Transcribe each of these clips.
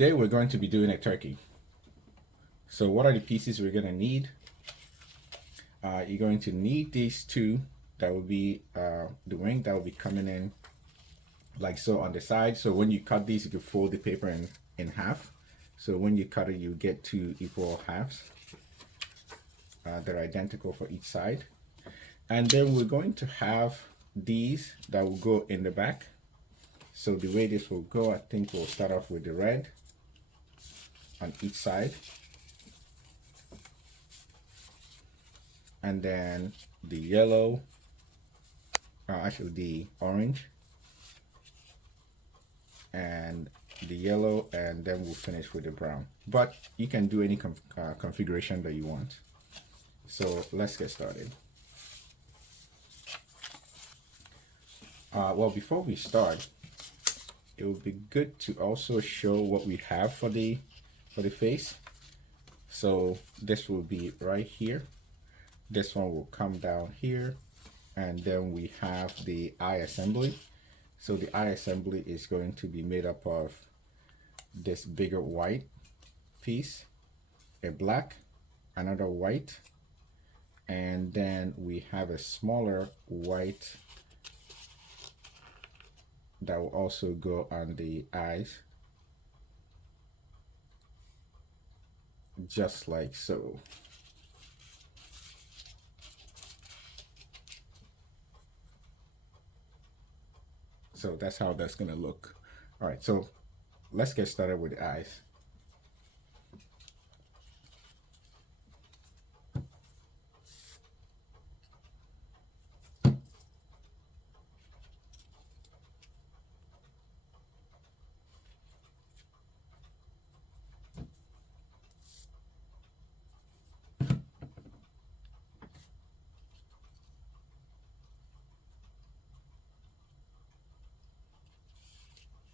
today we're going to be doing a turkey. So what are the pieces we're going to need? You're going to need these two. That will be the wing that will be coming in like so on the side. So when you cut these, you can fold the paper in half. So when you cut it, you get two equal halves. They're identical for each side. And then we're going to have these that will go in the back. So the way this will go, I think we'll start off with the red on each side. And then the yellow, actually the orange. And the yellow, and then we'll finish with the brown. But you can do any configuration that you want. So let's get started. Well, before we start, it would be good to also show what we have for the face. So this will be right here. This one will come down here, and then we have the eye assembly. So the eye assembly is going to be made up of this bigger white piece, a black, another white, and then we have a smaller white that will also go on the eyes, just like so. So that's how that's gonna look. All right, so let's get started with the eyes.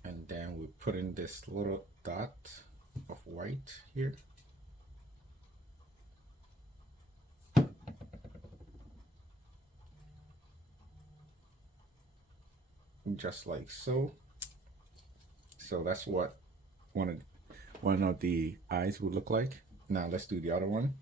And then we put in this little dot of white here. Just like so. So that's what one of the eyes would look like. Now let's do the other one.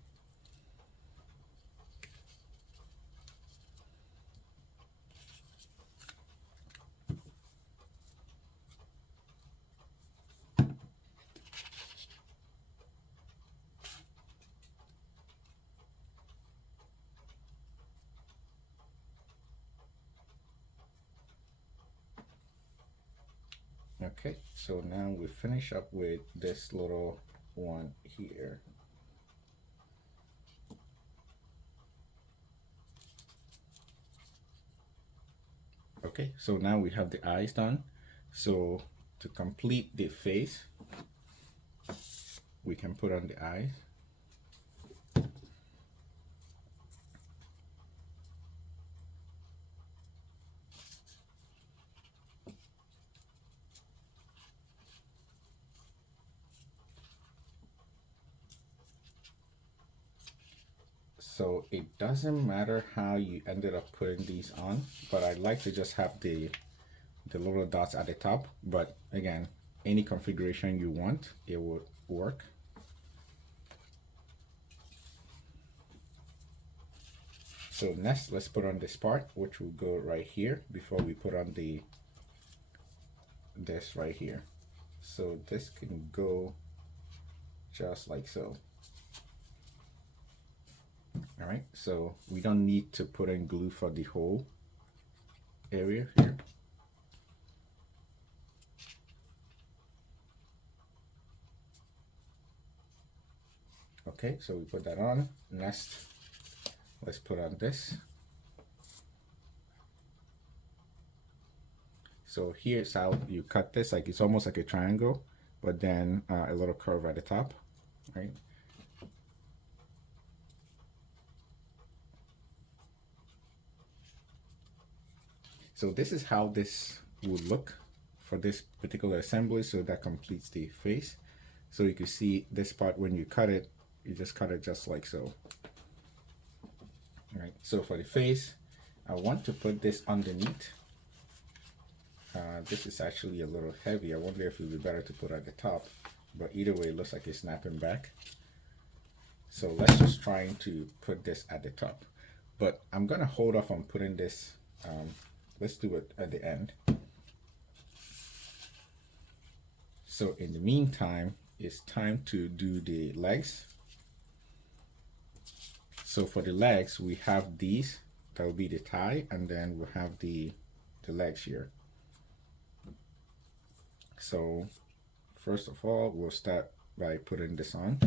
Okay, so now we finish up with this little one here. Okay, so now we have the eyes done. So to complete the face, we can put on the eyes. So it doesn't matter how you ended up putting these on, but I like to just have the little dots at the top. But again, any configuration you want, it would work. So next, let's put on this part, which will go right here before we put on this right here. So this can go just like so. All right, so we don't need to put in glue for the whole area here. Okay, so we put that on. Next, let's put on this. So here's how you cut this. Like it's almost like a triangle, but then a little curve at the top, right? So this is how this would look for this particular assembly. So that completes the face. So you can see this part when you cut it, you just cut it just like so. All right, so for the face, I want to put this underneath. This is actually a little heavy. I wonder if it would be better to put at the top. but either way, it looks like it's snapping back. So let's just try to put this at the top, but I'm gonna hold off on putting this. Let's do it at the end. So in the meantime, it's time to do the legs. So for the legs, we have these. That will be the tie, and then we'll have the legs here. So first of all, we'll start by putting this on.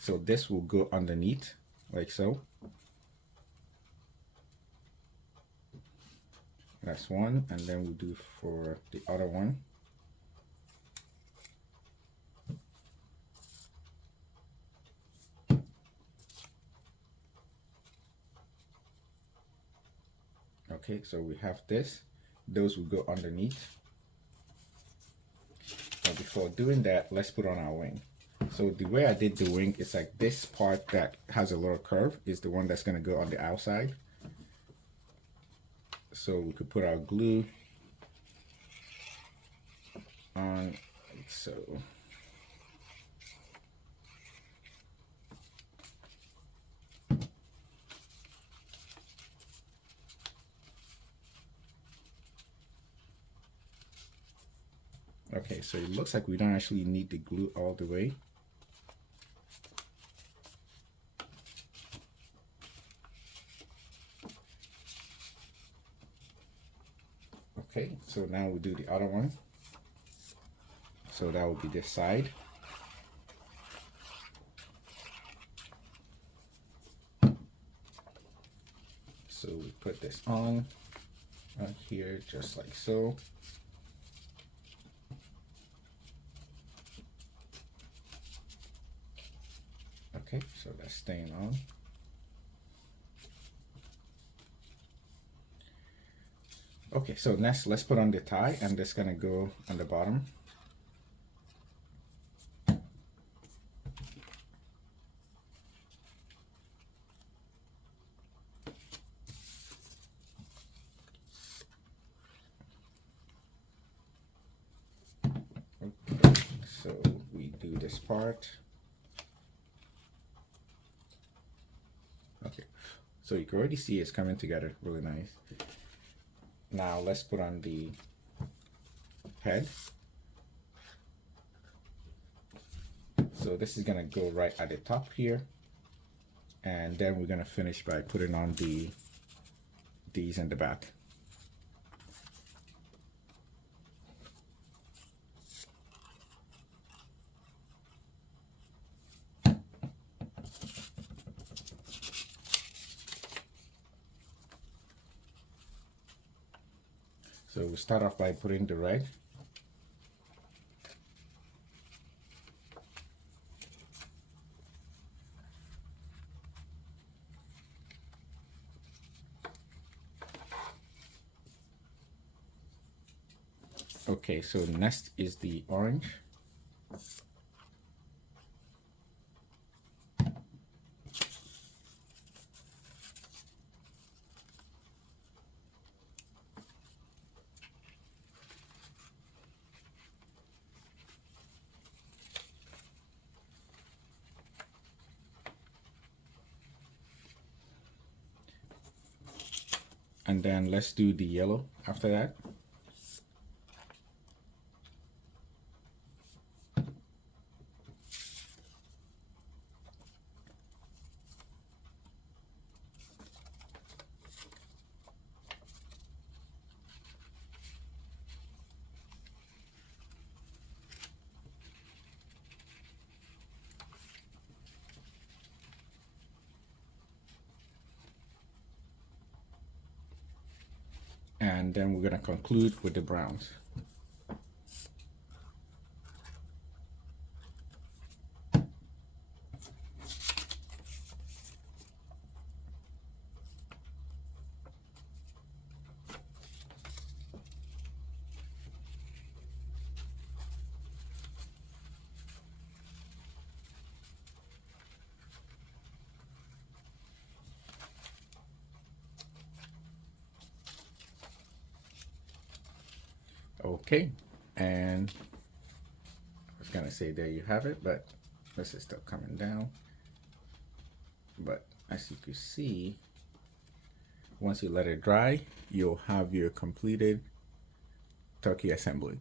So this will go underneath, like so. That's one, and then we'll do for the other one. Okay, so we have this. Those will go underneath. But before doing that, let's put on our wing. So the way I did the wing is like this part that has a little curve is the one that's going to go on the outside. So we could put our glue on, like so. Okay, so it looks like we don't actually need the glue all the way. Okay, so now we'll do the other one. So that will be this side. So we put this on here just like so. Okay, so that's staying on. Okay, so next let's put on the tie, and that's gonna go on the bottom. Okay, so we do this part. Okay, so you can already see it's coming together really nice. Now let's put on the head. So this is gonna go right at the top here, and then we're gonna finish by putting on these in the back. So we start off by putting the red. Okay, so next is the orange. And then let's do the yellow after that. And then we're gonna conclude with the browns. Okay, And I was gonna say there you have it, but this is still coming down. But as you can see, once you let it dry, you'll have your completed turkey assembly.